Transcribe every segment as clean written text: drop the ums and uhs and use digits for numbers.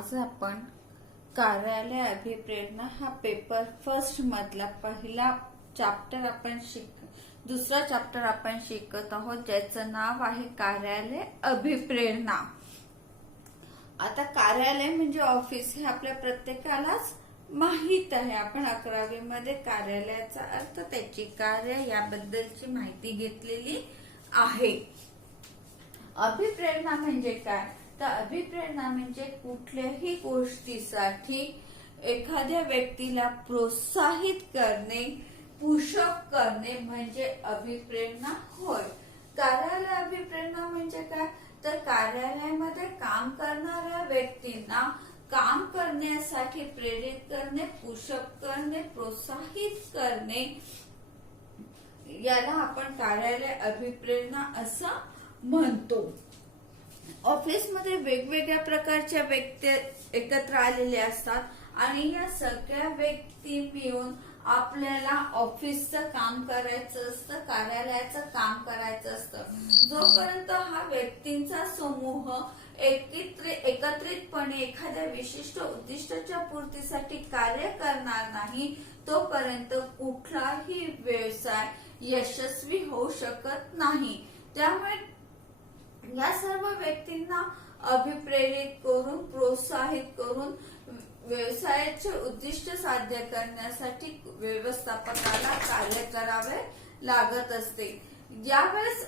आज आपण कार्यालय अभिप्रेरणा हा पेपर फर्स्ट मधला पहिला चॅप्टर दुसरा चॅप्टर आपण शिकत आहोत, ज्याचं नाव आहे कार्यालय अभिप्रेरणा। आता कार्यालय म्हणजे ऑफिस हे आपल्या प्रत्येकालाच माहित आहे। आपण 11वी मध्ये कार्यालयाचा अर्थ, त्याची कार्य याबद्दलची माहिती घेतलेली आहे। अभिप्रेरणा म्हणजे काय? तर अभिप्रेरणा म्हणजे कुठल्याही गोष्टीसाठी एखाद्या व्यक्तीला प्रोत्साहित करणे, पुशअप करणे म्हणजे अभिप्रेरणा होय। कार्यालय अभिप्रेरणा म्हणजे काय? तर कार्यालयामध्ये काम करणाऱ्या व्यक्तींना काम करण्यासाठी प्रेरित करणे, पुशअप करणे, प्रोत्साहित करणे, याला आपण कार्यालय अभिप्रेरणा असं म्हणतो। ऑफिसमध्ये वेगवेगळ्या प्रकारच्या व्यक्ती एकत्र आलेल्या असतात आणि या सगळ्या व्यक्ती मिळून आपल्याला ऑफिसचं काम करायचं असतं, कार्यालयाचं काम करायचं असतं। जोपर्यंत हा व्यक्तींचा समूह एकत्रितपणे एखाद्या विशिष्ट उद्दिष्टाच्या पूर्तीसाठी कार्य करणार नाही, तोपर्यंत कुठलाही व्यवसाय यशस्वी होऊ शकत नाही। त्यामुळे या सर्व व्यक्तींना अभिप्रेरित करून, प्रोत्साहित करून व्यवसायाचे उद्दिष्ट साध्य करण्यासाठी व्यवस्थापकाला कार्य करावे लागत असते। ज्यावेळेस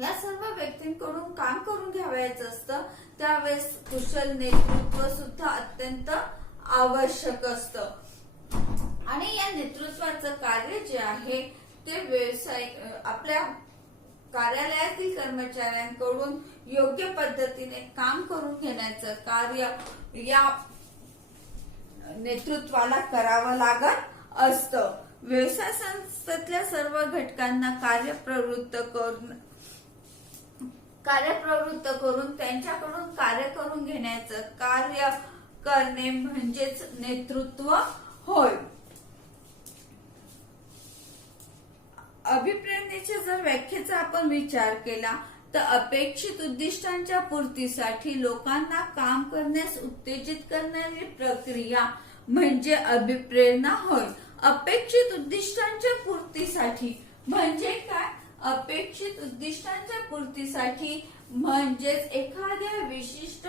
या सर्व व्यक्तींकडून काम करून घ्यावायचं असतं, त्यावेळेस कुशल नेतृत्व सुद्धा अत्यंत आवश्यक असतं। आणि या नेतृत्वाचं कार्य जे आहे ते आपल्या कार्यालयातील कर्मचाऱ्यांकडून योग्य पद्धतीने काम करून घेण्याचं कार्य या नेतृत्वाला करावं लागत असतं। व्यवसाय संस्थेतल्या सर्व घटकांना कार्यप्रवृत्त करून त्यांच्याकडून कार्य करून घेण्याचं कार्य करणे म्हणजेच नेतृत्व होय। अभिप्रेरणेच्या जर व्याख्येचा आपण विचार केला तर अपेक्षित उद्दिष्टांच्या पूर्तीसाठी लोकांना काम करण्यास उत्तेजित करणारी प्रक्रिया म्हणजे अभिप्रेरणा होय। अपेक्षित उद्दिष्टांच्या पूर्तीसाठी म्हणजे काय? अपेक्षित उद्दिष्टांच्या पूर्तीसाठी म्हणजेच एखाद्या विशिष्ट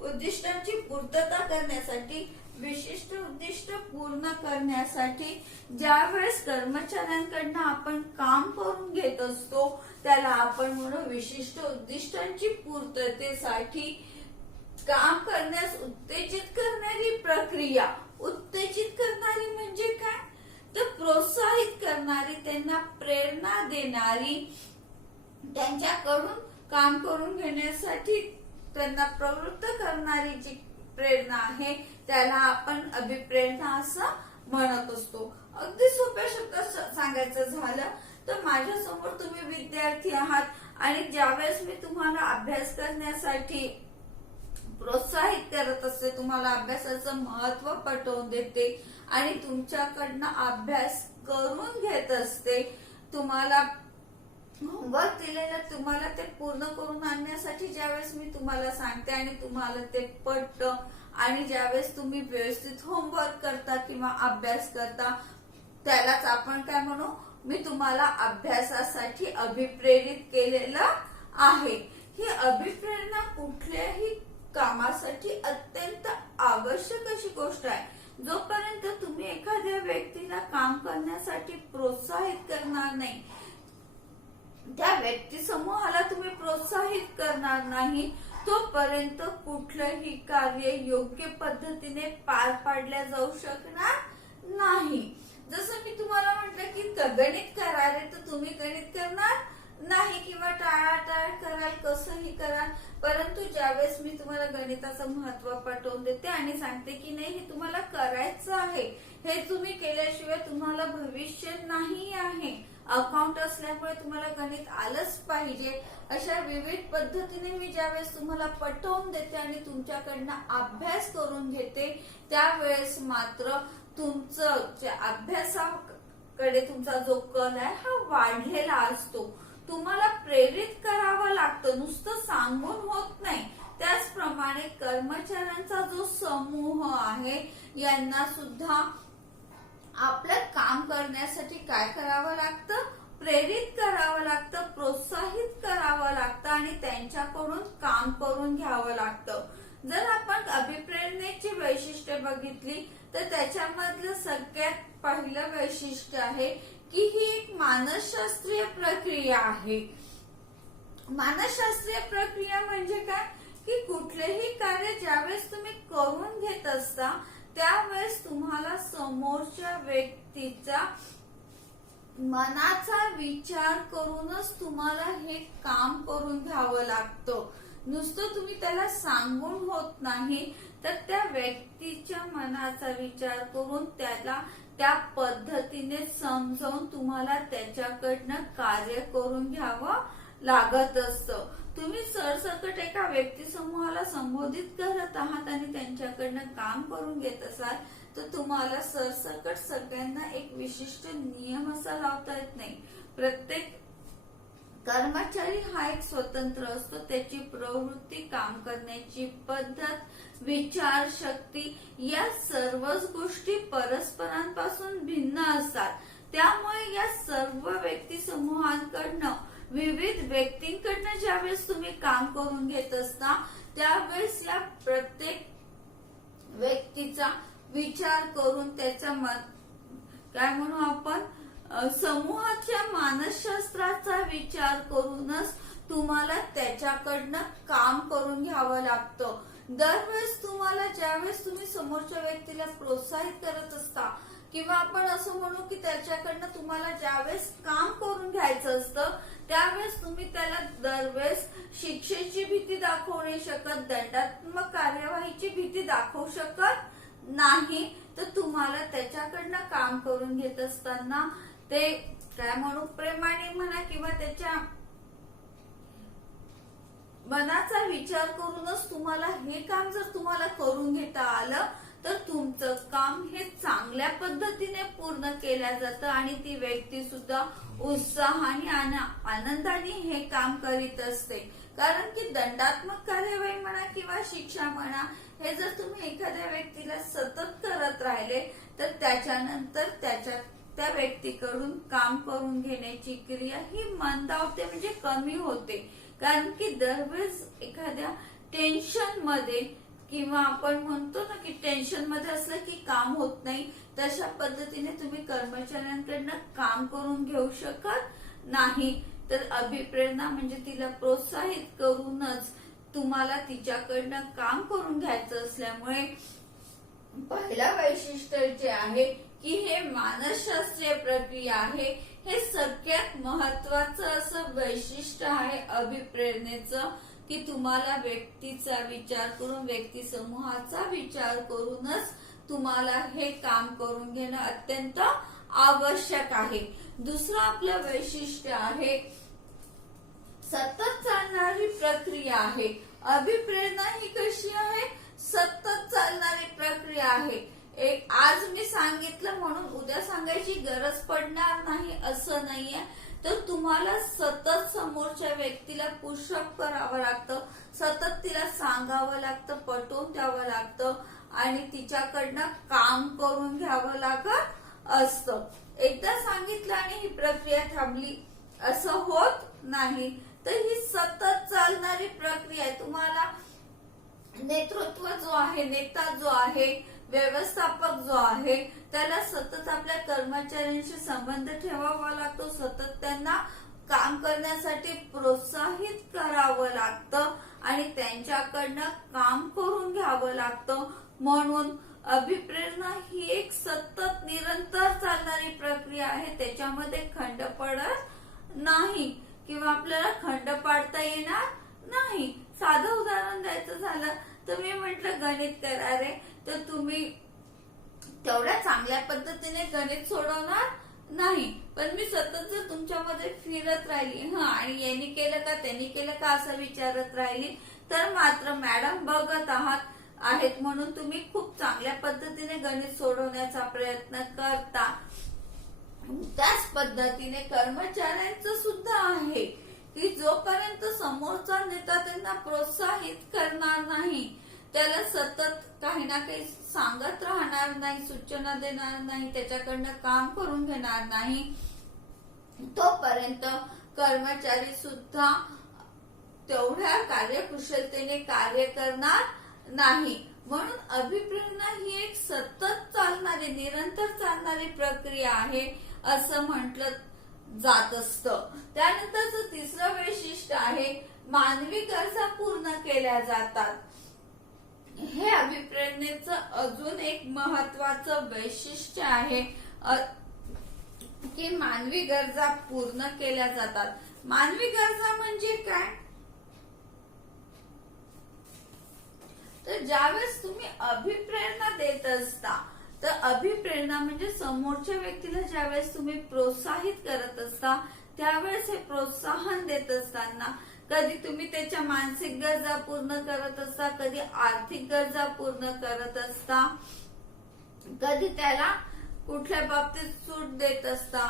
उद्दिष्टांची पूर्तता करण्यासाठी, विशिष्ट उद्दिष्ट पूर्ण करण्यासाठी ज्यावेळेस कर्मचाऱ्यांकडनं आपण काम करून घेत असतो, त्याला आपण म्हणू विशिष्ट उद्दिष्टांची पूर्ततेसाठी काम करण्यास उत्तेजित करणारी प्रक्रिया। उत्तेजित करणारी म्हणजे काय? तर प्रोत्साहित करणारी, त्यांना प्रेरणा देणारी, त्यांच्याकडून काम करून घेण्यासाठी त्यांना प्रवृत्त करणारी जी प्रेरणा आहे त्याला आपण अभिप्रेरणा असं म्हणत असतो। अगदी सोप्या शब्दात सांगायचं झालं तर माझ्या समोर तुम्ही विद्यार्थी आहात आणि ज्यावेळेस मी तुम्हाला अभ्यास करण्यासाठी प्रोत्साहित करत असते, तुम्हाला अभ्यासाचं महत्व पटवून देते आणि तुमच्याकडनं अभ्यास करून घेत असते, तुम्हाला होमवर्क दिलेलं तुम्हाला ते पूर्ण करून आणण्यासाठी ज्यावेळेस मी तुम्हाला सांगते आणि तुम्हाला ते पटतं आणि ज्यावेळेस तुम्ही व्यवस्थित होमवर्क करता किंवा अभ्यास करता, त्यालाच आपण काय म्हणू? मी तुम्हाला अभ्यासासाठी अभिप्रेरित केलेलं आहे। ही अभिप्रेरणा कुठल्याही कामासाठी अत्यंत आवश्यक अशी गोष्ट आहे। जोपर्यंत तुम्ही एखाद्या व्यक्तीला काम करण्यासाठी प्रोत्साहित करणार नाही, त्या व्यक्ती समूहाला तुम्ही प्रोत्साहित करणार नाही, तोपर्यंत कुठलंही कार्य योग्य पद्धतीने पार पाडल्या जाऊ शकणार नाही। जसं मी तुम्हाला म्हटलं की गणित करायला, तर तुम्ही गणित करणार नाही किंवा टाळाटाळ कराल, कसंही कराल, परंतु ज्यावेळेस मी तुम्हाला गणिताचं महत्व पटवून देते आणि सांगते की नाही हे तुम्हाला करायचं आहे, हे तुम्ही केल्याशिवाय तुम्हाला भविष्य नाही आहे, अकाउंट असल्यामुळे तुम्हाला गणित आलंच पाहिजे, अशा विविध पद्धतीने मी ज्यावेळेस तुम्हाला पटवून देते आणि तुमच्याकडनं अभ्यास करून घेते, त्यावेळेस मात्र तुमचं अभ्यासाकडे तुमचा जो कल आहे हा वाढलेला असतो। तुम्हाला प्रेरित करावं लागतं, नुसतं सांगून होत नाही, त्याचप्रमाणे कर्मचाऱ्यांचा जो समूह आहे यांना सुद्धा आपलं काम करण्यासाठी काय करावं लागतं, प्रेरित करावं लागतं, प्रोत्साहित करावं लागतं आणि त्यांच्याकडून काम करून घ्यावं लागतं. जर आपण अभिप्रेरणेची वैशिष्ट्ये बघितली तर त्याच्यामधलं सगळ्यात पहिलं वैशिष्ट्य आहे की ही एक मानसशास्त्रीय प्रक्रिया आहे. मानसशास्त्रीय प्रक्रिया म्हणजे काय की कुठलेही कार्य ज्यावेळेस तुम्ही करून घेत असता त्यावेळेस तुम्हाला समोरच्या व्यक्तीचा मनाचा विचार करूनच तुम्हाला हे काम करून घ्यावं लागतं. नुसतं तुम्ही त्याला सांगून होत नाही तर त्या व्यक्तीच्या मनाचा विचार करून त्याला त्या पद्धतीने समजावून तुम्हाला त्याच्याकडनं कार्य करून घ्यावं लागत असतं. तुम्ही सरसकट एका व्यक्ती समूहाला संबोधित करत आहात आणि त्यांच्याकडनं काम करून घेत असाल तर तुम्हाला सरसकट सगळ्यांना एक विशिष्ट नियम असा लावता येत नाही. प्रत्येक कर्मचारी हा एक स्वतंत्र असतो. त्याची प्रवृत्ती, काम करण्याची पद्धत, विचारशक्ती या सर्वच गोष्टी परस्परांपासून भिन्न असतात. त्यामुळे या सर्व व्यक्ती समूहांकडनं, विविध व्यक्तींकडनं ज्यावेळेस तुम्ही काम करून घेत असता त्यावेळेस या प्रत्येक व्यक्तीचा विचार करून त्याचा काय म्हणू आपण समूहाच्या मानसशास्त्राचा विचार करूनच तुम्हाला त्याच्याकडनं काम करून घ्यावं लागतं. दरवेळेस तुम्हाला ज्यावेळेस तुम्ही समोरच्या व्यक्तीला प्रोत्साहित करत असता किंवा आपण असं म्हणू की त्याच्याकडनं तुम्हाला ज्यावेळेस काम करून घ्यायचं असतं त्यावेळेस तुम्ही त्याला दरवेळेस शिक्षेची भीती दाखवू नाही शकत, दंडात्मक कार्यवाहीची भीती दाखवू शकत नाही. तर तुम्हाला त्याच्याकडनं काम करून घेत असताना ते काय म्हणू प्रेमाने म्हणा किंवा त्याच्या मनाचा विचार करूनच तुम्हाला हे काम जर तुम्हाला करून घेता आलं तर तुमचं काम हे चांगल्या पद्धतीने पूर्ण केलं जातं आणि ती व्यक्ती सुद्धा उत्साहाने आणि आनंदाने हे काम करीत असते. कारण की दंडात्मक कार्यवाही म्हणा किंवा शिक्षा म्हणा हे जर तुम्ही एखाद्या व्यक्तीला सतत करत राहिले तर त्याच्यानंतर त्या व्यक्तीकडून काम करून घेण्याची क्रिया ही मंदावते म्हणजे कमी होते. कारण की दरवेळेस एखाद्या टेन्शन मध्ये किंवा आपण म्हणतो ना की टेन्शन मध्ये असलं की काम होत नाही, तशा पद्धतीने तुम्ही कर्मचाऱ्यांकडनं काम करून घेऊ शकत नाही. तर अभिप्रेरणा म्हणजे तिला प्रोत्साहित करूनच तुम्हाला तिच्याकडनं काम करून घ्यायचं असल्यामुळे पहिला वैशिष्ट्य जे आहे की हे मानसशास्त्रीय प्रक्रिया आहे. हे सगळ्यात महत्वाचं असं वैशिष्ट्य आहे अभिप्रेरणेचं की तुम्हाला व्यक्तीचा विचार करून, व्यक्ती समूहाचा विचार करूनच तुम्हाला हे काम करून घेणं अत्यंत आवश्यक आहे. दुसरं आपलं वैशिष्ट्य आहे सतत चालणारी प्रक्रिया आहे. अभिप्रेरणा ही कशी आहे, सतत चालणारी प्रक्रिया आहे. आज मी सांगितलं म्हणून उद्या सांगायची गरज पडणार नाही असं नाहीये. तर तुम्हाला सतत समोरच्या व्यक्तीला पुशअप करावं लागतं, सतत तिला सांगावं लागतं, पटवून द्यावं लागतं आणि तिच्याकडनं काम करून घ्यावं लागत असतं. एकदा सांगितलं आणि ही प्रक्रिया थांबली असं होत नाही. तर ही सतत चालणारी प्रक्रिया आहे. तुम्हाला नेतृत्व जो आहे, नेता जो आहे, व्यवस्थापक जो आहे त्याला सतत आपल्या कर्मचाऱ्यांशी संबंध ठेवावा लागतो, सतत त्यांना काम करण्यासाठी प्रोत्साहित करावं लागतं आणि त्यांच्याकडनं काम करून घ्यावं लागतं. म्हणून अभिप्रेरणा ही एक सतत निरंतर चालणारी प्रक्रिया आहे. त्याच्यामध्ये खंड पडत नाही किंवा आपल्याला खंड पाडता येणार नाही. साधं उदाहरण द्यायचं झालं तर मी म्हटलं गणित करा रे, तर तुम्ही तेवढ्या चांगल्या पद्धतीने गणित सोडवणार नाही. पण मी सतत जर तुमच्यामध्ये फिरत राहिली आणि यांनी केलं का त्यांनी केलं का असं विचारत राहिली तर मात्र मॅडम बघत आहेत म्हणून तुम्ही खूप चांगल्या पद्धतीने गणित सोडवण्याचा प्रयत्न करता. त्याच पद्धतीने कर्मचाऱ्यांचं सुद्धा आहे की जोपर्यंत समोरचा नेता त्यांना प्रोत्साहित करणार नाही, त्याला सतत काही ना काही सांगत राहणार नाही, सूचना देणार नाही, त्याच्याकडनं काम करून घेणार नाही, तोपर्यंत कर्मचारी सुद्धा तेवढ्या कार्यकुशलतेने कार्य करणार नाही. म्हणून अभिप्रेरणा ही एक सतत चालणारी, निरंतर चालणारी प्रक्रिया आहे असं म्हटलं जात असतं. त्यानंतरचं तिसरं वैशिष्ट्य आहे मानवी गरजा पूर्ण केल्या जातात. हे अभिप्रेरणेचं अजून एक महत्वाचं वैशिष्ट्य आहे की मानवी गरजा पूर्ण केल्या जातात. मानवी गरजा म्हणजे काय, तर ज्यावेळेस तुम्ही अभिप्रेरणा देत असता, तर अभिप्रेरणा म्हणजे समोरच्या व्यक्तीला ज्यावेळेस तुम्ही प्रोत्साहित करत असता, त्यावेळेस हे प्रोत्साहन देत असताना कधी तुम्ही त्याच्या मानसिक गरजा पूर्ण करत असता, कधी आर्थिक गरजा पूर्ण करत असता, कधी त्याला कुठल्या बाबतीत सूट देत असता.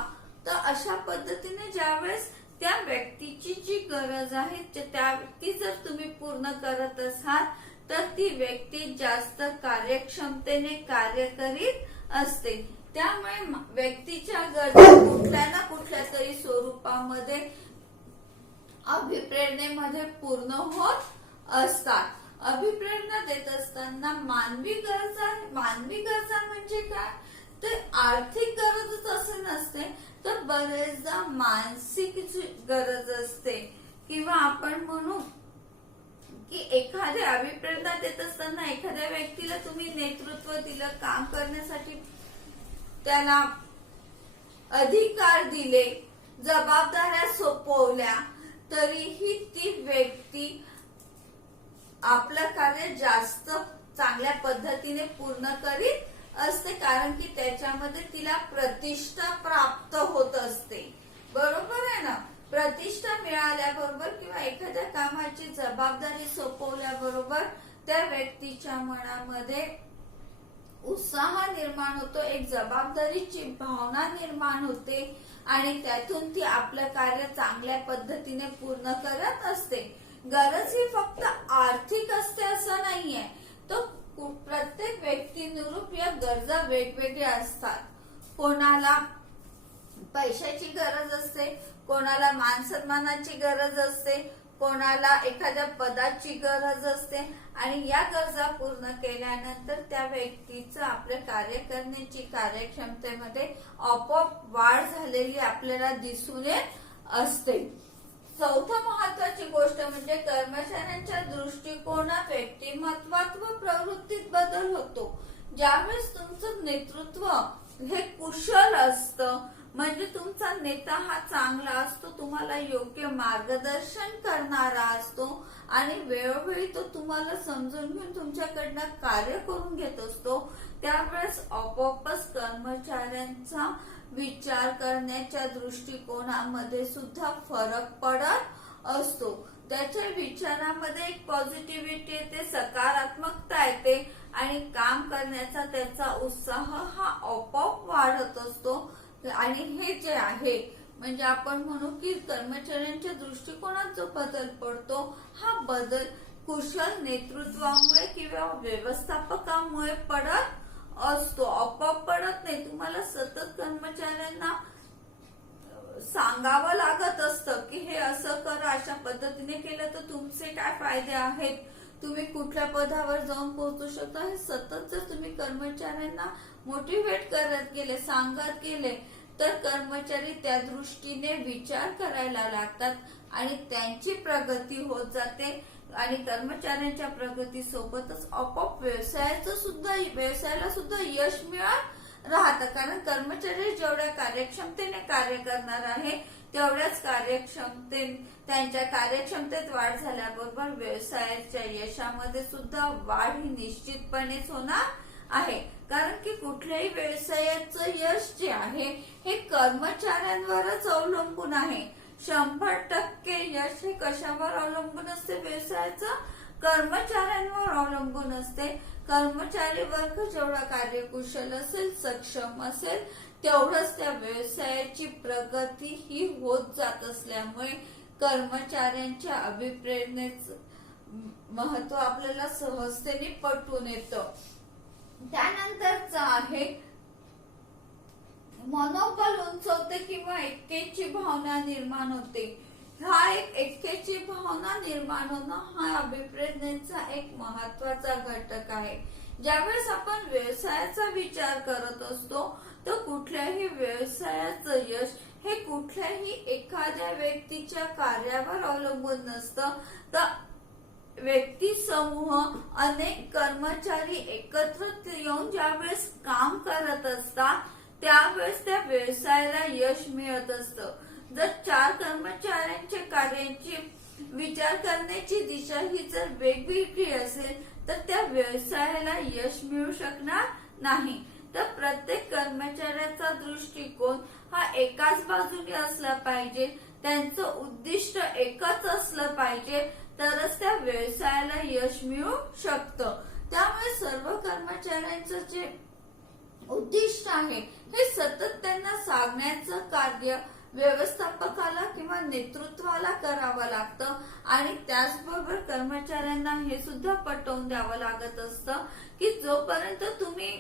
तर अशा पद्धतीने ज्यावेळेस त्या व्यक्तीची जी गरज आहे ती जर तुम्ही पूर्ण करत असाल, तर ती व्यक्ती जास्त कार्यक्षमतेने कार्य करीत असते. त्यामुळे व्यक्तीच्या गरजा कुठल्या ना कुठल्या तरी स्वरूपामध्ये अभिप्रेरणेमध्ये पूर्ण होत असतात. अभिप्रेरणा देत असताना मानवी गरजा म्हणजे काय, तर आर्थिक गरजच असे नसते, तर बरेचदा मानसिक गरज असते. किंवा आपण म्हणू की एखाद्या अभिप्रेरणा देत असताना एखाद्या व्यक्तीला तुम्ही नेतृत्व दिलं, काम करण्यासाठी त्याला अधिकार दिले, जबाबदाऱ्या सोपवल्या, तरीही ती व्यक्ती आपलं कार्य जास्त चांगल्या पद्धतीने पूर्ण करीत असते, कारण की त्याच्यामध्ये तिला प्रतिष्ठा प्राप्त होत असते. बरोबर आहे ना. प्रतिष्ठा मिळाल्याबरोबर किंवा एखाद्या कामाची जबाबदारी सोपवल्याबरोबर त्या व्यक्तीच्या मनामध्ये उत्साह निर्माण होतो, एक जबाबदारीची भावना निर्माण होते आणि त्यातून ती आपलं कार्य चांगल्या पद्धतीने पूर्ण करत असते. गरज ही फक्त आर्थिक असते असं नाहीये, तर प्रत्येक व्यक्तीनुरूप या गरजा वेगवेगळ्या असतात. कोणाला पैशाची गरज असते, कोणाला मान सन्मानाची गरज असते, कोणाला एखाद्या पदाची गरज असते, आणि या गरजा पूर्ण केल्यानंतर त्या व्यक्तीचं आपलं कार्य करण्याची कार्यक्षमतेमध्ये आपोआप वाढ झालेली आपल्याला दिसून येत असते. चौथं महत्वाची गोष्ट म्हणजे कर्मचाऱ्यांच्या दृष्टिकोनात, व्यक्तिमत्वात व प्रवृत्तीत बदल होतो. ज्यावेळेस तुमचं नेतृत्व हे कुशल असतं, म्हणजे तुमचा नेता हा चांगला असतो, तुम्हाला योग्य मार्गदर्शन करणारा असतो आणि वेळोवेळी तो तुम्हाला समजून घेऊन तुमच्याकडनं कार्य करून घेत असतो, त्यावेळेस आपोआपच कर्मचाऱ्यांचा विचार करण्याच्या दृष्टिकोनामध्ये सुद्धा फरक पडत असतो. त्याच्या विचारामध्ये एक पॉझिटिव्हिटी येते, सकारात्मकता येते आणि काम करण्याचा त्याचा उत्साह हा आपोआप वाढत असतो. आणि हे जे आहे म्हणजे आपण म्हणू की कर्मचाऱ्यांच्या दृष्टिकोनात जो बदल पडतो, हा बदल कुशल नेतृत्वामुळे किंवा व्यवस्थापकामुळे पडत असतो, आपोआप पडत नाही. तुम्हाला सतत कर्मचाऱ्यांना सांगावं लागत असतं की हे असं करा, अशा पद्धतीने केलं तर तुमचे काय फायदे आहेत, तुम्ही कुठल्या पदावर जाऊन पोहोचू शकता. हे सतत जर तुम्ही कर्मचाऱ्यांना मोटिवेट करत गेले, सांगत गेले, तर कर्मचारी त्या दृष्टीने विचार करायला लागतात आणि त्यांची प्रगती होत जाते आणि कर्मचाऱ्यांच्या प्रगती सोबतच आपोआप व्यवसायाला सुद्धा यश मिळत राहतं. कारण कर्मचारी जेवढ्या कार्यक्षमतेने कार्य करणार आहे, तेवढ्याच त्यांच्या कार्यक्षमतेत वाढ झाल्याबरोबर व्यवसायाच्या यशामध्ये सुद्धा वाढ ही निश्चितपणेच होणार आहे. कारण की कुठल्याही व्यवसायाचं यश जे आहे हे कर्मचाऱ्यांवरच अवलंबून आहे. 100% यश हे कशावर अवलंबून असते व्यवसायाचं, कर्मचाऱ्यांवर अवलंबून असते. कर्मचारी वर्ग जेवढा कार्यकुशल असेल, सक्षम असेल, तेवढंच त्या व्यवसायाची प्रगती ही होत जात असल्यामुळे कर्मचाऱ्यांच्या अभिप्रेरणेच महत्व आपल्याला सहजतेने पटवून येतं. त्यानंतरच आहे मनोबल उंचवते किंवा ऐक्याची भावना निर्माण होते. हा एक ऐक्याची भावना निर्माण होणं हा अभिप्रेरणेचा एक महत्वाचा घटक आहे. ज्यावेळेस आपण व्यवसायाचा विचार करत असतो तर कुठल्याही व्यवसायाचं यश हे कुठल्याही एखाद्या व्यक्तीच्या कार्यावर अवलंबून नसतं, तर व्यक्ती समूह अनेक कर्मचारी एकत्र येऊन ज्यावेळेस काम करत असतात त्यावेळेस त्या व्यवसायाला यश मिळत असतं. जर 4 कर्मचाऱ्यांच्या कार्याची विचार करण्याची दिशा ही जर वेगवेगळी असेल तर त्या व्यवसायाला यश मिळू शकणार नाही. तर प्रत्येक कर्मचाऱ्याचा दृष्टिकोन हा एकाच बाजूने असला पाहिजे, त्यांचं उद्दिष्ट एकच असलं पाहिजे, तरच त्या व्यवसायाला यश मिळू शकतं. त्यामुळे सर्व कर्मचाऱ्यांचं जे उद्दिष्ट आहे हे सतत त्यांना सांगण्याचं कार्य व्यवस्थापकाला किंवा नेतृत्वाला करावं लागतं. आणि त्याचबरोबर कर्मचाऱ्यांना हे सुद्धा पटवून द्यावं लागत असतं की जोपर्यंत तुम्ही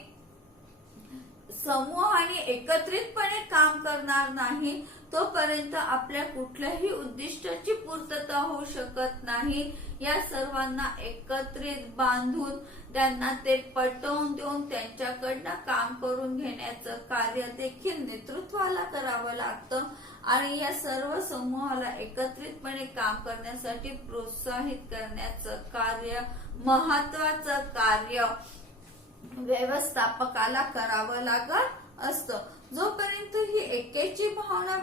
समूह आणि एकत्रितपणे काम करणार नाही तोपर्यंत आपल्या कुठल्याही उद्दिष्टाची पूर्तता होऊ शकत नाही. या सर्वांना एकत्रित बांधून त्यांना ते पटवून देऊन त्यांच्याकडनं काम करून घेण्याचं कार्य देखील नेतृत्वाला करावं लागतं. आणि या सर्व समूहाला एकत्रितपणे काम करण्यासाठी प्रोत्साहित करण्याचं कार्य, महत्वाचं कार्य व्यवस्थापकाला करावं लागत असतं. जोपर्यंत ही ऐक्याची भावना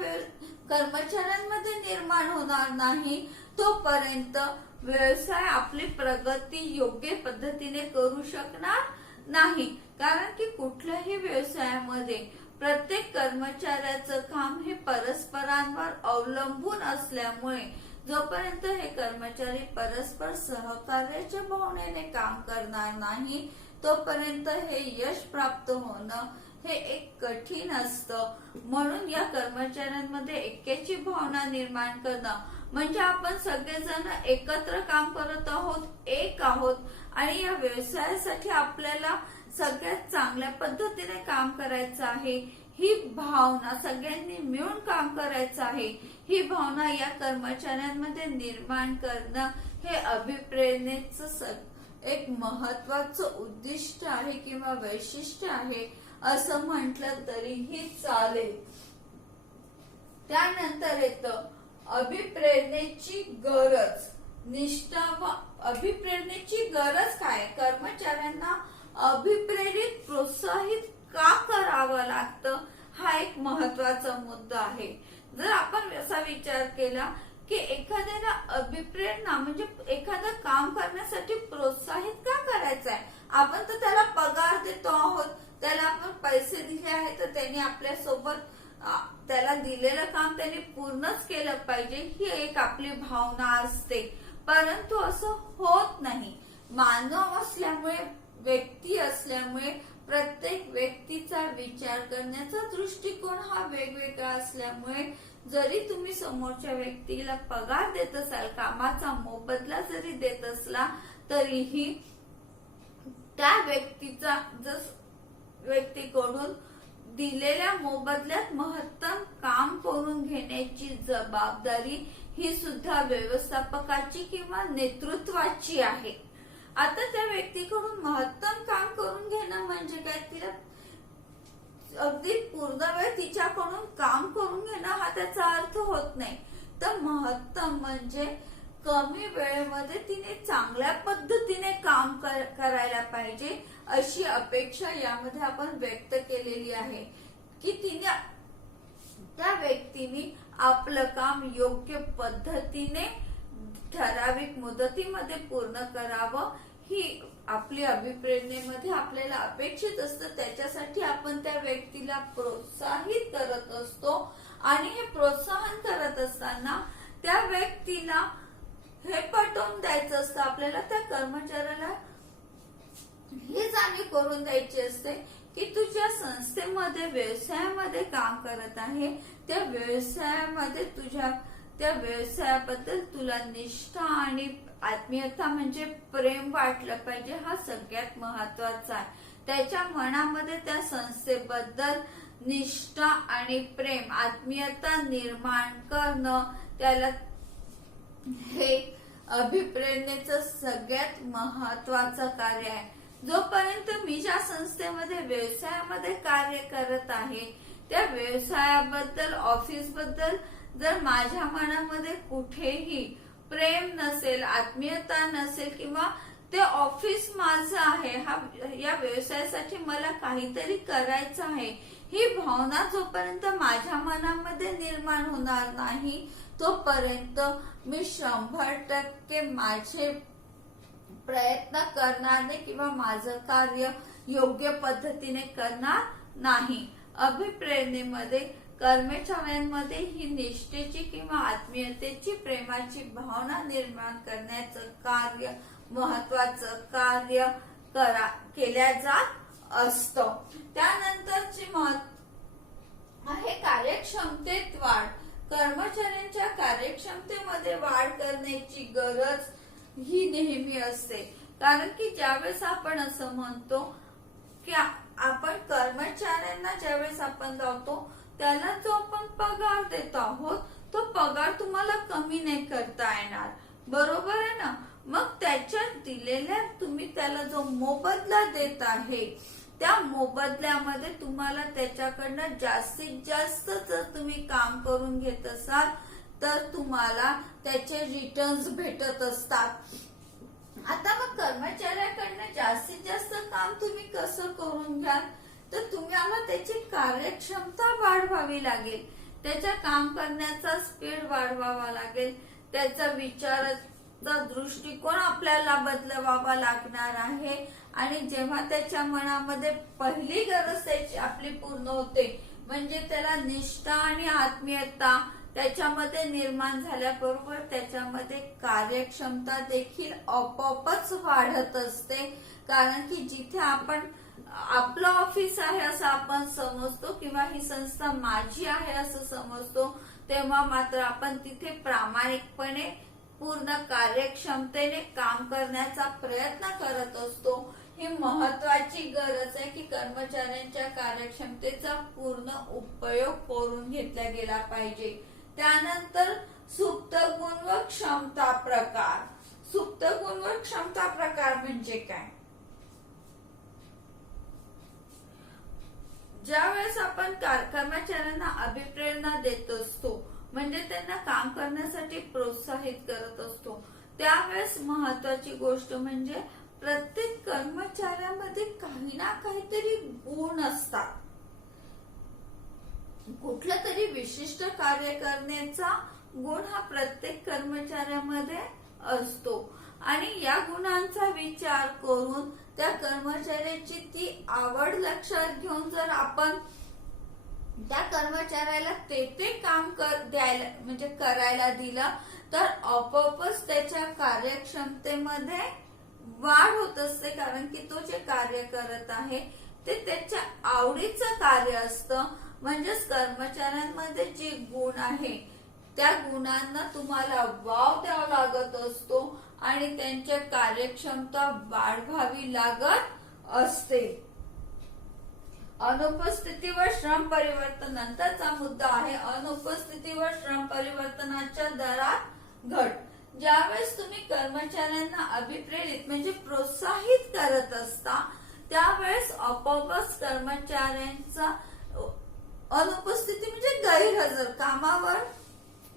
कर्मचाऱ्यांमध्ये निर्माण होणार नाही तोपर्यंत व्यवसाय आपली प्रगती योग्य पद्धतीने करू शकणार नाही. कारण की कुठल्याही व्यवसायामध्ये प्रत्येक कर्मचाऱ्याचं काम हे परस्परांवर अवलंबून असल्यामुळे जोपर्यंत हे कर्मचारी परस्पर सहकार्याच्या भावनेने काम करणार नाही तोपर्यंत हे यश प्राप्त होणं हे एक कठीण असतं. म्हणून या कर्मचाऱ्यांमध्ये ऐक्याची भावना निर्माण करणं म्हणजे आपण सगळेजण एकत्र काम करत आहोत, एक आहोत आणि या व्यवसायासाठी आपल्याला सगळ्यात चांगल्या पद्धतीने काम करायचं आहे, ही भावना सगळ्यांनी मिळून काम करायचं आहे, ही भावना या कर्मचाऱ्यांमध्ये निर्माण करणं हे अभिप्रेरणेचं एक महत्वाचं उद्दिष्ट आहे किंवा वैशिष्ट्य आहे असं म्हटलं तरीही चालेल. त्यानंतर येतं अभिप्रेरणेची गरज, निष्ठा व अभिप्रेरणेची गरज काय? कर्मचाऱ्यांना अभिप्रेरित प्रोत्साहित का करावं लागतं हा एक महत्वाचा मुद्दा आहे. जर आपण असा विचार केला की एखाद्याला अभिप्रेरणा म्हणजे एखादं काम करण्यासाठी प्रोत्साहित का करायचं आहे? आपण तर त्याला पगार देतो आहोत, त्याला आपण पैसे दिले आहेत तर त्यांनी आपल्या सोबत त्याला दिलेलं काम त्यांनी पूर्णच केलं पाहिजे ही एक आपली भावना असते. परंतु असं होत नाही. मानव असल्यामुळे, व्यक्ती असल्यामुळे प्रत्येक व्यक्तीचा विचार करण्याचा दृष्टिकोन हा वेगवेगळा असल्यामुळे जरी तुम्ही समोरच्या व्यक्तीला पगार देत असाल, कामाचा मोबदला जरी देत असला तरीही त्या व्यक्तीकडून दिलेल्या मोबदल्यात महत्तम काम करून घेण्याची जबाबदारी ही सुद्धा व्यवस्थापकाची किंवा नेतृत्वाची आहे. आता त्या व्यक्तीकडून महत्तम काम करून घेणं म्हणजे काय? तिला अगदी पूर्ण वेळ तिच्याकडून काम करून घेणं हा त्याचा अर्थ होत नाही. तर महत्तम म्हणजे कमी वेळेमध्ये तिने चांगल्या पद्धतीने काम करायला पाहिजे अशी अपेक्षा यामध्ये आपण व्यक्त केलेली आहे की त्या व्यक्तीने आपलं काम योग्य पद्धतीने ठराविक मुदतीमध्ये पूर्ण करावं ही आपली अभिप्रेरणेमध्ये आपल्याला अपेक्षित असतं. त्याच्यासाठी आपण त्या व्यक्तीला प्रोत्साहित करत असतो आणि हे प्रोत्साहन करत असताना त्या व्यक्तीला हे पटवून द्यायचं असतं, आपल्याला त्या कर्मचाऱ्याला ही जाणीव करून द्यायची असते की तुझ्या संस्थेमध्ये, व्यवसायामध्ये काम करत आहे, त्या व्यवसायामध्ये तुझ्या त्या व्यवसायाबद्दल तुला निष्ठा आणि आत्मीयता म्हणजे प्रेम वाटलं पाहिजे. हा सगळ्यात महत्वाचा आहे. त्याच्या मनामध्ये त्या संस्थेबद्दल निष्ठा आणि प्रेम, आत्मीयता निर्माण करणं, त्याला हे अभिप्रेरणेचं सगळ्यात महत्वाचं कार्य आहे. जोपर्यंत मी ज्या संस्थेमध्ये व्यवसायामध्ये कार्य करत आहे त्या व्यवसायाबद्दल, ऑफिस बद्दल जर माझ्या मनामध्ये कुठेही प्रेम नसेल, आत्मीयता नसेल किंवा ते ऑफिस माझं आहे, या व्यवसायासाठी मला काहीतरी करायचं आहे, ही भावना जोपर्यंत माझ्या मनामध्ये निर्माण होणार नाही तोपर्यंत मी 100% माझे प्रयत्न करणार नाही किंवा माझं कार्य योग्य पद्धतीने करणार नाही. अभिप्रेरणेमध्ये कर्मचाऱ्यांमध्ये ही निष्ठेची किंवा आत्मीयतेची, प्रेमाची भावना निर्माण करण्याचं कार्य, महत्वाचं कार्य केल्या जात असतं. त्यानंतरची आहे कार्यक्षमतेत वाढ. कर्मचाऱ्यांच्या कार्यक्षमतेमध्ये वाढ करण्याची गरज ही नेहमी असते. कारण की ज्यावेळेस आपण असं म्हणतो की आपण कर्मचाऱ्यांना ज्यावेळेस आपण लावतो त्याला जो आपण पगार देत आहोत तो पगार तुम्हाला कमी नाही करता येणार, बरोबर आहे ना. मग त्याच्या दिलेल्या तुम्ही त्याला जो मोबदला देत आहे त्या मोबदल्यामध्ये तुम्हाला त्याच्याकडनं जास्तीत जास्त जर तुम्ही काम करून घेत असाल तर तुम्हाला त्याचे रिटर्न्स भेटत असतात. आता मग कर्मचाऱ्याकडनं जास्तीत जास्त काम तुम्ही कसं करून घ्याल तर तुम्हाला त्याची कार्यक्षमता वाढवावी लागेल, त्याच्या काम करण्याचा स्पीड वाढवावा लागेल, त्याचा विचाराचा दृष्टिकोन आपल्याला बदलवावा लागणार आहे. आणि जेव्हा त्याच्या मनामध्ये पहिली गरज त्याची आपली पूर्ण होते म्हणजे त्याला निष्ठा आणि आत्मीयता त्याच्यामध्ये निर्माण झाल्याबरोबर त्याच्यामध्ये कार्यक्षमता देखील आपोआपच वाढत असते. कारण की जिथे आपण आपलं ऑफिस आहे असं आपण समजतो किंवा ही संस्था माझी आहे असं समजतो तेव्हा मात्र आपण तिथे प्रामाणिकपणे पूर्ण कार्यक्षमतेने काम करण्याचा प्रयत्न करत असतो. ही महत्वाची गरज आहे की कर्मचाऱ्यांच्या कार्यक्षमतेचा पूर्ण उपयोग करून घेतला गेला पाहिजे. त्यानंतर सुप्त गुण व क्षमता प्रकार. सुप्त गुण व क्षमता प्रकार म्हणजे काय? ज्या वेळेस आपण कर्मचाऱ्यांना अभिप्रेरणा देत असतो म्हणजे त्यांना काम करण्यासाठी प्रोत्साहित करत असतो त्यावेळेस महत्वाची गोष्ट म्हणजे प्रत्येक कर्मचाऱ्यामध्ये काही ना काहीतरी गुण असतात. कुठलं तरी विशिष्ट कार्य करण्याचा गुण हा प्रत्येक कर्मचाऱ्यामध्ये असतो आणि या गुणांचा विचार करून त्या कर्मचाऱ्याची ती आवड लक्षात घेऊन जर आपण त्या कर्मचाऱ्याला ते काम द्यायला म्हणजे करायला दिलं तर आपोआपच त्याच्या कार्यक्षमतेमध्ये वाढ होत असते. कारण की तो जे कार्य करत आहे ते त्याच्या आवडीचं कार्य असतं. म्हणजेच कर्मचाऱ्यांमध्ये जे गुण आहे त्या गुणांना तुम्हाला वाव द्यावा लागत असतो आणि त्यांच्या कार्यक्षमता वाढवावी लागत असते. अनुपस्थितीवर श्रम परिवर्तन. नंतरचा मुद्दा आहे अनुपस्थितीवर श्रम परिवर्तनाच्या दरात घट. ज्यावेळेस तुम्ही कर्मचाऱ्यांना अभिप्रेरित म्हणजे प्रोत्साहित करत असता त्यावेळेस आपोआपच कर्मचाऱ्यांचा अनुपस्थिती म्हणजे गैरहजर, कामावर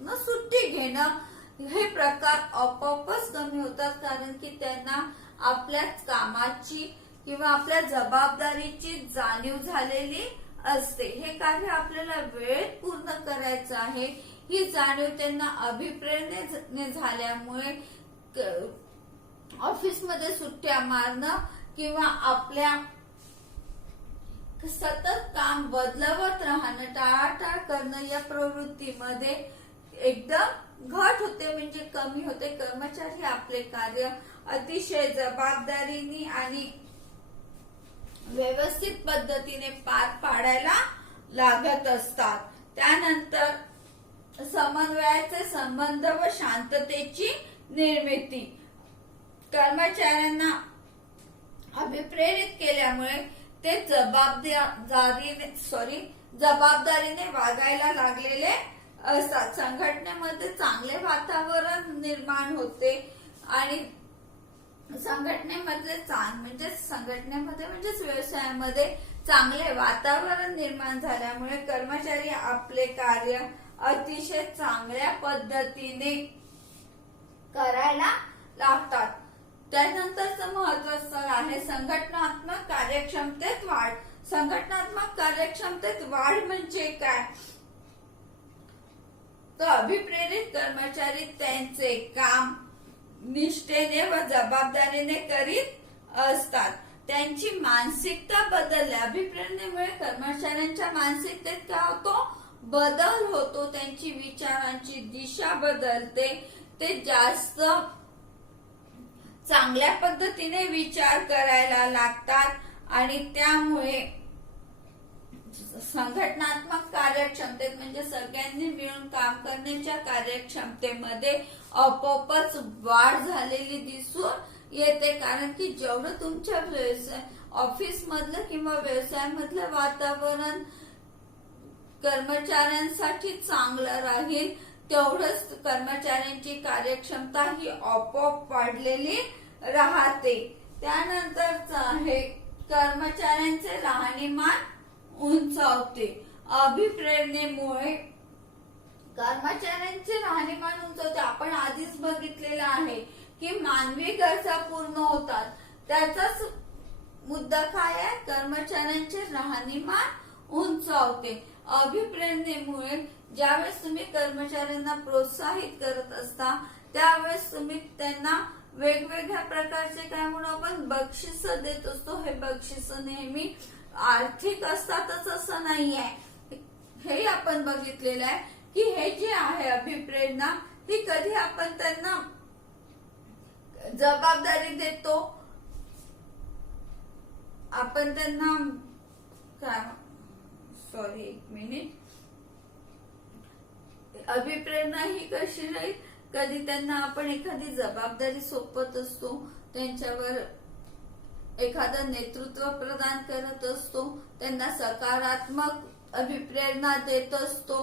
न सुट्टी घेणं हे प्रकार आपोआपच कमी होतात. कारण की त्यांना आपल्या कामाची किंवा आपल्या जबाबदारीची जाणीव झालेली असते. हे कार्य आपल्याला वेळेत पूर्ण करायचं आहे ही जाणीव त्यांना अभिप्रेरणेने झाल्यामुळे ऑफिसमध्ये सुट्ट्या मारणं किंवा आपल्या सतत काम बदलवत राहणं, टाळाटाळ करणं या प्रवृत्तीमध्ये एकदम घट होते म्हणजे कमी होते. कर्मचारी आपले कार्य अतिशय जबाबदारीने आणि व्यवस्थित पद्धतीने पार पाडायला लागत असतात. त्यानंतर समन्वयाचे संबंध व शांततेची निर्मिती. कर्मचाऱ्यांना अभिप्रेरित केल्यामुळे ते जबाबदारीने वागायला लागलेले असतात. संघटनेमध्ये चांगले वातावरण निर्माण होते आणि संघटनेमध्ये व्यवसायामध्ये चांगले वातावरण निर्माण झाल्यामुळे कर्मचारी आपले कार्य अतिशय चांगल्या पद्धतीने करायला लागतात. त्यानंतरचं महत्वाचं आहे संघटनात्मक कार्यक्षमतेत वाढ. संघटनात्मक कार्यक्षमतेत वाढ म्हणजे काय? तर अभिप्रेरित कर्मचारी त्यांचे काम निष्ठेने व जबाबदारीने करीत असतात. त्यांची मानसिकता बदलते. अभिप्रेरणेमुळे कर्मचाऱ्यांच्या मानसिकतेत काय होतो? बदल होतो. त्यांची विचारांची दिशा बदलते. ते जास्त चांगल्या पद्धतीने विचार करायला लागतात आणि त्यामुळे संघटनात्मक कार्यक्षमतेत म्हणजे सगळ्यांनी मिळून काम करण्याच्या कार्यक्षमतेमध्ये आपोआपच वाढ झालेली दिसून येते. कारण की जेवढं तुमच्या व्यवसाय ऑफिस मधलं किंवा व्यवसायामधलं वातावरण कर्मचाऱ्यांसाठी चांगलं राहील तेवढंच कर्मचाऱ्यांची कार्यक्षमता ही आपोआप वाढलेली राहते. त्यानंतरच आहे कर्मचाऱ्यांचे राहणीमान उंचावते. अभिप्रेरणेमुळे कर्मचाऱ्यांचे राहणीमान उंचावते. आपण आधीच बघितलेलं आहे की मानवी गरजा पूर्ण होतात. त्याचाच मुद्दा काय आहे? कर्मचाऱ्यांचे राहणीमान उंचावते. अभिप्रेरणेमुळे ज्यावेळेस तुम्ही कर्मचाऱ्यांना प्रोत्साहित करत असता त्यावेळेस तुम्ही त्यांना वेगवेगळ्या प्रकारचे काय म्हणून आपण बक्षीस देत असतो. हे बक्षीस नेहमी आर्थिक असतातच असं नाहीये. हे आपण बघितलेलं आहे की हे जे आहे अभिप्रेरणा ही कधी आपण त्यांना जबाबदारी देतो. आपण त्यांना अभिप्रेरणा ही कशी राहील? कधी त्यांना आपण एखादी जबाबदारी सोपवत असतो. त्यांच्यावर एखादं नेतृत्व प्रदान करत असतो. त्यांना सकारात्मक अभिप्रेरणा देत असतो.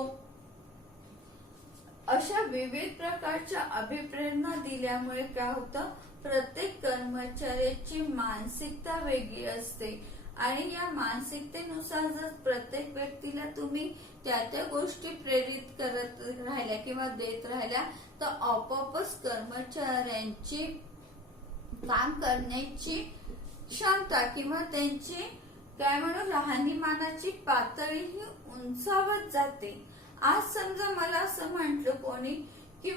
अशा विविध प्रकारच्या अभिप्रेरणा दिल्यामुळे काय होतं? प्रत्येक कर्मचाऱ्याची मानसिकता वेगळी असते आणि या मानसिकतेनुसार जर प्रत्येक व्यक्तीला तुम्ही त्या गोष्टी प्रेरित करत राहिल्या किंवा देत राहिल्या तर आपोआपच कर्मचाऱ्यांची काम करण्याची क्षमता किंवा त्यांची काय म्हणू राहणीमानाची पातळी ही उंचावत जाते. आज समजा मला असं म्हटलं कोणी की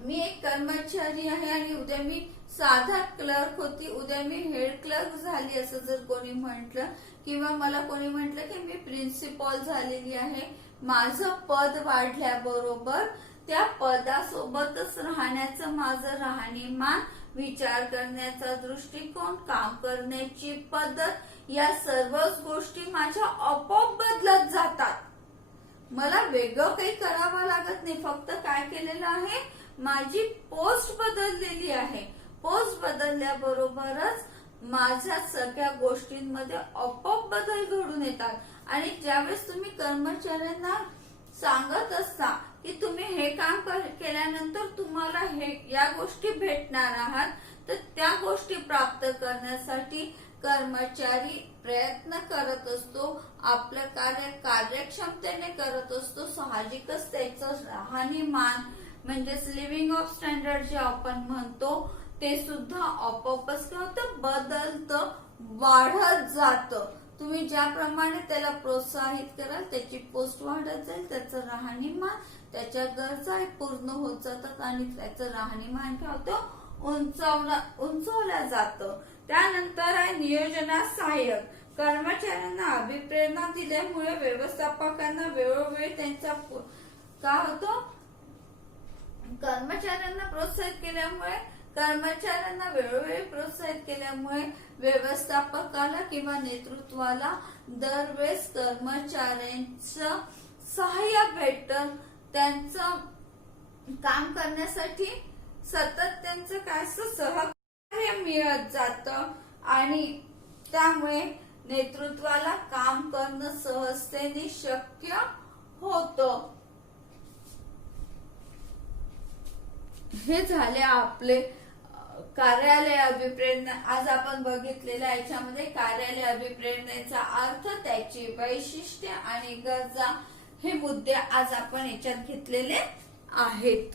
मी एक कर्मचारी आहे आणि उद्या मी साधा क्लर्क होती, उद्या मी हेड क्लर्क झाली असं जर कोणी म्हटलं किंवा मला कोणी म्हटलं की मी प्रिन्सिपल झालेली आहे, माझं पद वाढल्याबरोबर त्या पदासोबतच राहण्याचं माझं राहणीमान, विचार करण्याचा दृष्टिकोन, काम करण्याची पद्धत या सर्वच गोष्टी माझ्या आपोआप बदलत जातात. मला वेगळं काही करावं लागत नाही. फक्त काय केलेलं आहे? माझी पोस्ट बदललेली आहे. पोस्ट बदलल्याबरोबरच माझ्या सगळ्या गोष्टींमध्ये आपोआप बदल घडून येतात. आणि ज्यावेळेस तुम्ही कर्मचाऱ्यांना सांगत असता की तुम्ही हे काम केल्यानंतर तुम्हाला हे या गोष्टी भेटणार आहात, तर त्या गोष्टी प्राप्त करण्यासाठी कर्मचारी प्रयत्न करत असतो. आपलं कार्य कार्यक्षमतेने करत असतो. साहजिकच त्याचं राहणीमान म्हणजेच लिव्हिंग ऑफ स्टँडर्ड जे आपण म्हणतो ते सुद्धा आपोआपच काय होतं? बदलतं, वाढत जातं. तुम्ही ज्याप्रमाणे त्याला प्रोत्साहित कराल त्याची पोस्ट वाढत जाईल, त्याचं राहणीमान, त्याच्या गरजा पूर्ण होत जातात आणि त्याचं राहणीमान काय होतं? उंचावलं जातं. त्यानंतर आहे नियोजनास सहाय्यक. कर्मचाऱ्यांना अभिप्रेरणा दिल्यामुळे व्यवस्थापकांना वेळोवेळी त्यांचा काय होतं? कर्मचाऱ्यांना वेळोवेळी प्रोत्साहित केल्यामुळे व्यवस्थापकाला किंवा नेतृत्वाला दरवेळेस कर्मचाऱ्यांचं सहाय्य भेटतं, त्यांचं काम करण्यासाठी सतत त्यांचं काय सहकार्य मिळत जातं आणि त्यामुळे नेतृत्वाला काम करणं सहजतेने शक्य होतं. हे झाले आपले कार्यालय अभिप्रेरणा. आज आपण बघितलेल्या याच्यामध्ये कार्यालय अभिप्रेरणेचा अर्थ, त्याची वैशिष्ट्ये आणि गरजा हे मुद्दे आज आपण याच्यात घेतलेले आहेत.